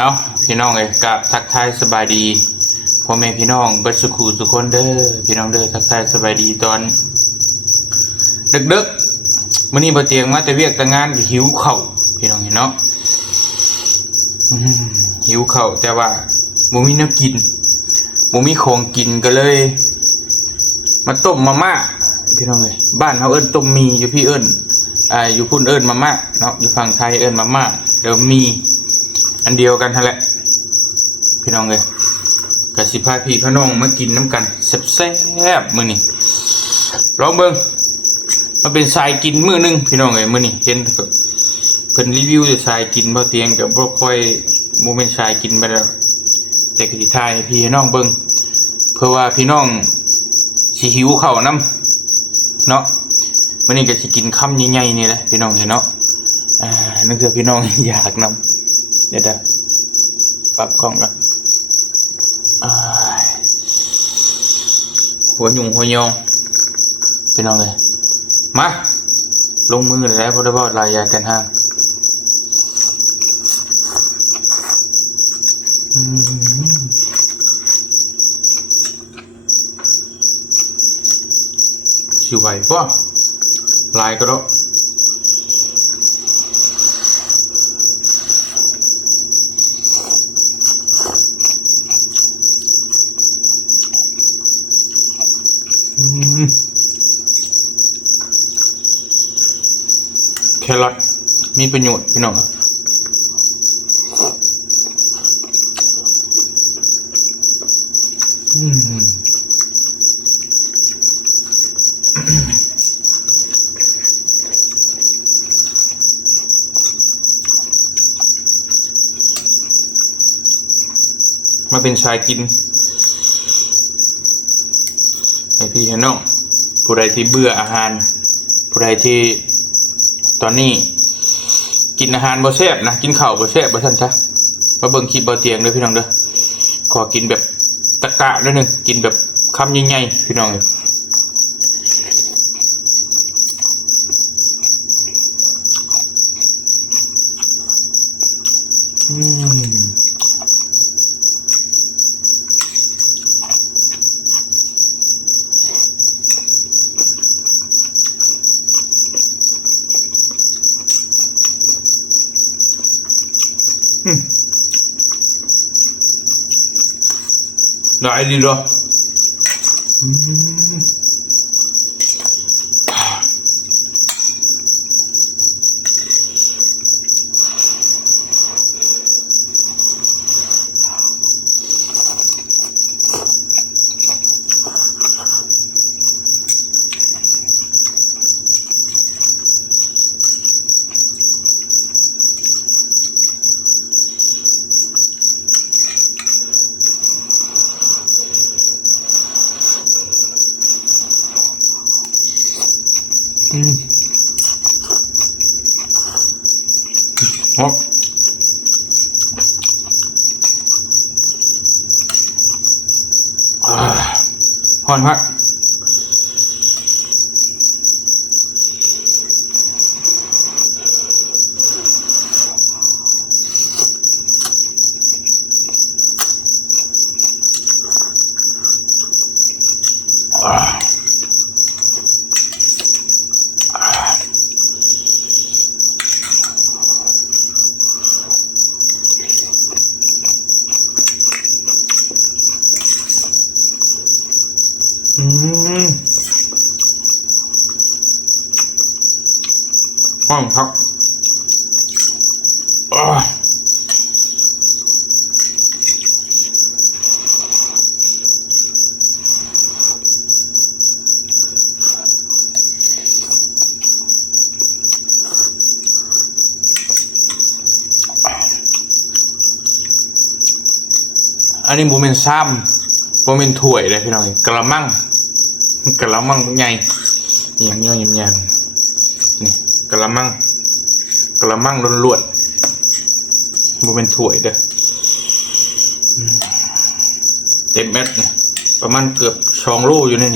เอาพี่น้องเอ้ยกับทักทายสบายดีพ่อแม่พี่น้องเบิดสุขุทุกคนเด้อพี่น้องเด้อทักทายสบายดีตอนดึกๆมื้อนี้บ่เตียงมาแต่เวียกแต่งานหิวข้าวพี่น้องเห็นเนาะหิวข้าวแต่ว่าบ่มีแนวกินบ่มีของกินก็เลยมาต้มมาม่าพี่น้องเอ้ยบ้านเฮาเอิ้นต้มมีอยู่พี่เอิ้นอยู่พุ่นเอิ้นมาม่าเนาะอยู่ฝั่งไทยเอิ้นมาม่าเดี๋ยวมีอันเดียวกันนั่นแหละพี่น้องเลยกับสิพาพี่พี่น้องมากินน้ำกันแซ่บๆมื้อนี้ลองเบิ่งมาเป็นสายกินมื้อนึงพี่น้องเลยมื้อนี้เห็นเพิ่นรีวิวจะสายกินบ่เตียงกับบ่ค่อยโมเมนต์สายกินไปแล้วแต่ก็สิทายให้พี่น้องเบิ่งเพื่อว่าพี่น้องสิหิวข้าวนำเนาะมื้อนี้ก็สิกินคำใหญ่ๆนี่แหละพี่น้องเห็นเนาะนึกถึงพี่น้องอยากนำเดี๋ยวปรับกล้องกันหัวหยุ่งหัวยองพี่น้องเลยมาลงมือเลยแล้วพอได้บอกลายยากันห้างสิไหวป่ะลายก็ได้แครอทมีประโยชน์พี่น้องมาเป็นชายกินให้พี่ให้น้องผู้ใดที่เบื่ออาหารผู้ใดที่ตอนนี้กินอาหารบ่แซ่บนะกินข้าวบ่แซ่บบ่ซั่นซะมาเบิ่งคลิปบ่เตียงเด้อพี่น้องเด้อขอกินแบบตะกะนิดนึงกินแบบคำใหญ่ๆพี่น้องได้ดีเหรอฮะฮอนฮะห้องครับอันนี้โมเมนต์ซ้ำโมเมนต์ถ้วยเลยพี่น้องกระมังใหญ่อย่างเงี้ยนี่กระมังล้วนๆโมเมนต์ถ้วยเด้อเต็มเม็ดเนี่ยประมาณเกือบ2 โลอยู่นี่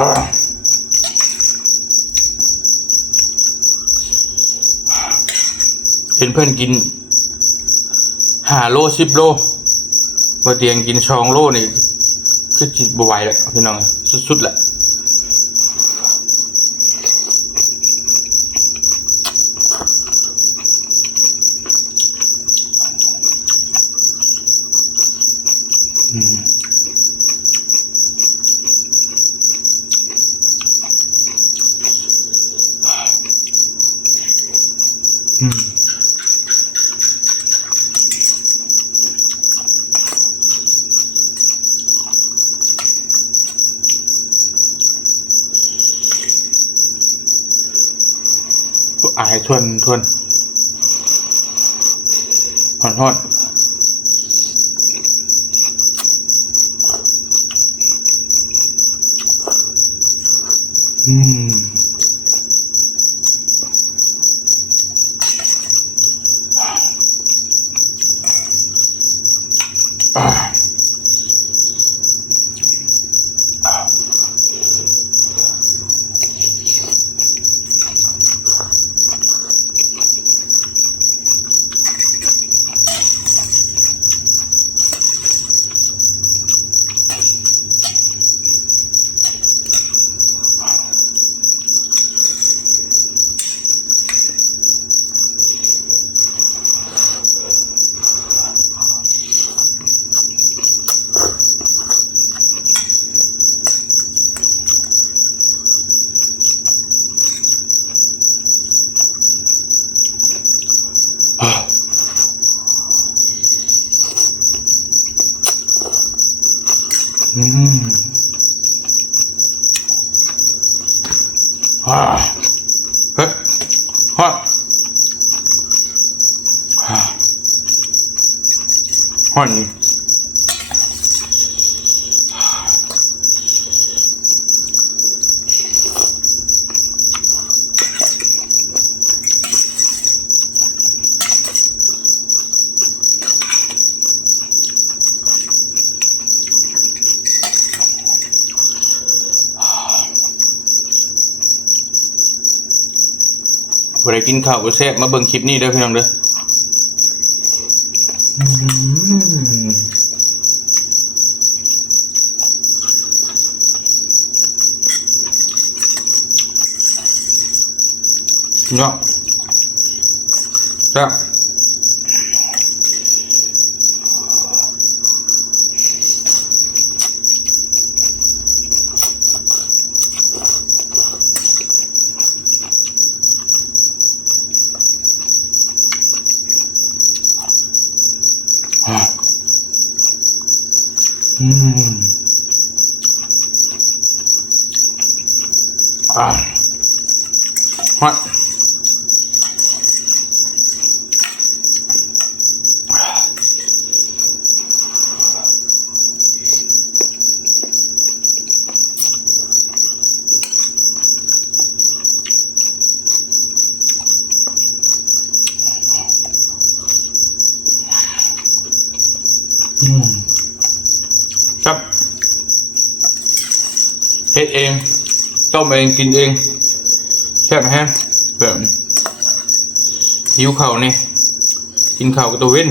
เห็นเพื่อนกิน5 โล 10 โลมาเตียงกิน2 โลนี่คือจิตบไหวแล้วพี่น้องสุดๆแหละอายทวนฮอนเฮ้ยฮอดฮอดนี่พอได้กินข้าวก็แซ่บมาเบิ่งคลิปนี้เด้อพี่น้องเด้อเนาะจ้ะฮอดครับเฮ็ดเองต้มเองกินเองแซ่บแฮะแบบหิวข้าวนี่กินข้าวกับตัวเว้น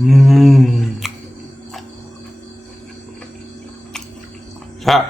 อืมครับ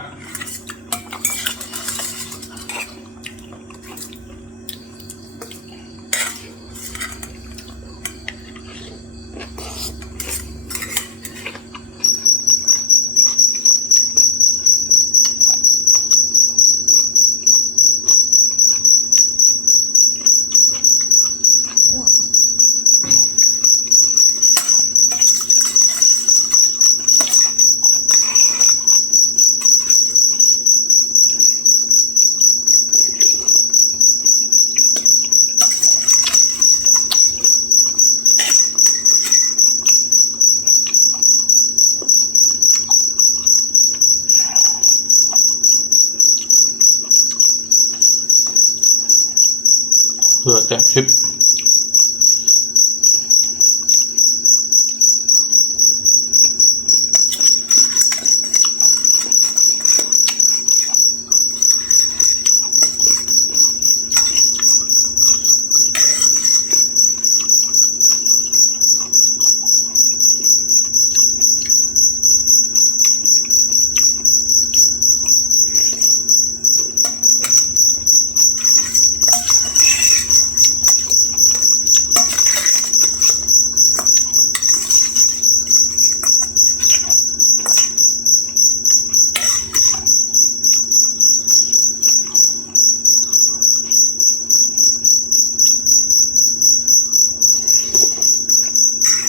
เพื่อแต่คลิป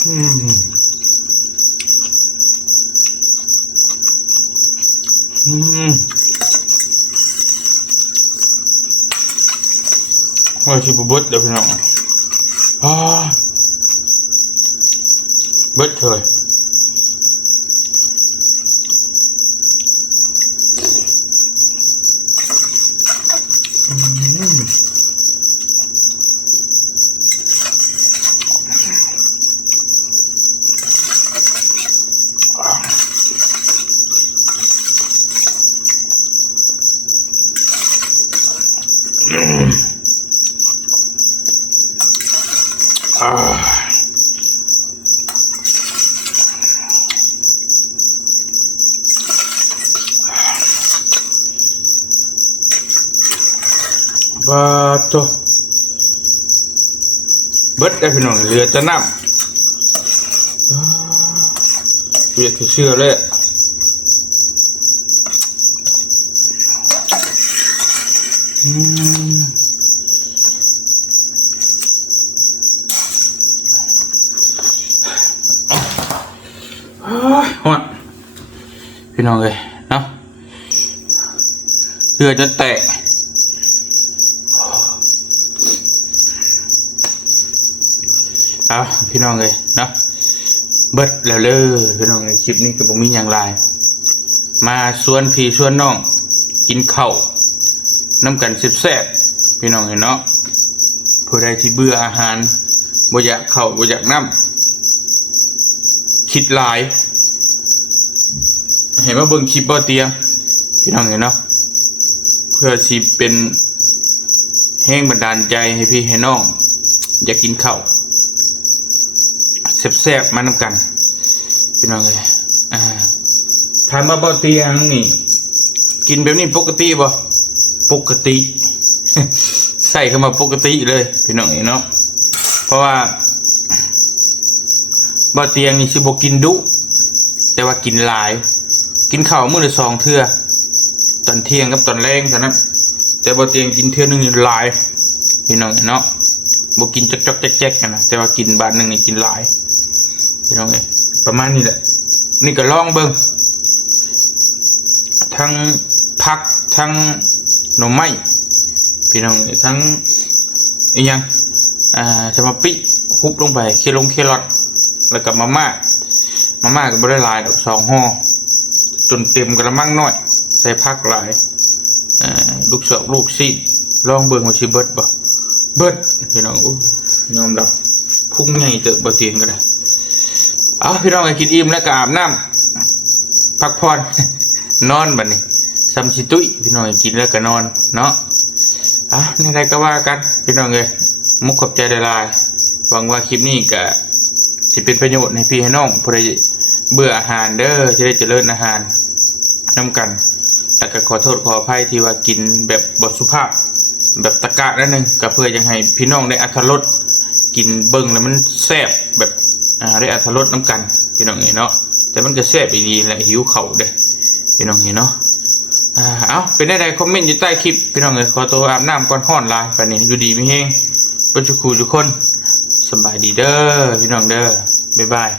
อืมอืมว่าชิบุบดเดี๋ยวพี่น้องอ่าเบิดเลยอืมอ่าบาโตเบิดได้พี่น้องเหลือแต่น้ำเปียกเชื่อเลยอืมฮะพี่น้องเลยเนาะเลือจะแตกเอาพี่น้องเลยเนาะเบิดแล้วเลยพี่น้องเลยคลิปนี้ก็บ่มีอย่างไรมาชวนพี่ชวนน้องกินข้าวน้ำกันแซ่บๆพี่น้องเห็นเนาะผู้ใดที่เบื่ออาหารบ่อยากข้าวบ่อยากน้ำคิดหลายเห็นว่าเบิ่งคลิปบ่เตียงพี่น้องเห็นเนาะเพื่อสิเป็นแห้งบันดาลใจให้พี่ให้น้องอยากกินข้าวแซ่บๆมานำกันพี่น้องเลยถามมาบ่เตียงนี่กินแบบนี้ปกติบ่ปกติ ใส่เข้ามาปกติเลยพี่น้องเนาะเพราะว่าบ่เตียงนี่สิบ่กินดุแต่ว่ากินหลายกินข้าวมื้อละ2เทื่อตอนเที่ยงกับตอนแลงเท่านั้นแต่บ่เตียงกินเทื่อนึงนี่หลายพี่น้องเนาะบ่กินจ๊อกๆแจ๊กๆกันนะแต่ว่ากินบาทนึงนี่กินหลายพี่น้องประมาณนี้แหละนี่ก็ลองเบิ่งทั้งผักทั้งหน่อไม้พี่น้องทั้งอีหยังสมปิฮุบลงไปเครอทแล้วกับมาม่าก็บ่ได้หลายดอก2ห่อจนเต็มกระมังน้อยใส่ผักหลายลูกเสือลูกซีลองเบิ่งว่าสิเบิดบ่เบิดพี่น้องยอมรับพุ่งใหญ่เตอะบ่เตียงก็ได้เอาพี่น้องกินอิ่มแล้วก็อาบน้ำพักผ่อน นอนบัดนี้ซ้ำสิตุ้ยพี่น้องกินแล้วก็นอนเนาะนี่ใดก็ว่ากันพี่น้องมุกขอบใจหลายๆหวังว่าคลิปนี้ก็ส สิเป็นประโยชน์ให้พี่ให้น้องผู้ใดเบื่ออาหารเด้อจะได้เจริญอาหารนำกันแล้วก็ขอโทษขออภัยที่ว่ากินแบบบทสุภาพแบบตะกะนั่นนึงก็เพื่อยังให้พี่น้องได้อรรถรสกินเบิ่งแล้วมันแซ่บแบบได้อรรถรสน้ำกันพี่น้องเนาะแต่มันก็แซ่บอีดีและหิวเข่าเด้พี่น้องเนาะเอาเป็นได้คอมเมนต์อยู่ใต้คลิปพี่น้องขอตัวอาบน้ำก่อนห้อนลายไปนี่อยู่ดีไม่แห้งเป็นจุกคนสบายดีเด้อพี่น้องเด้อบ๊ายบาย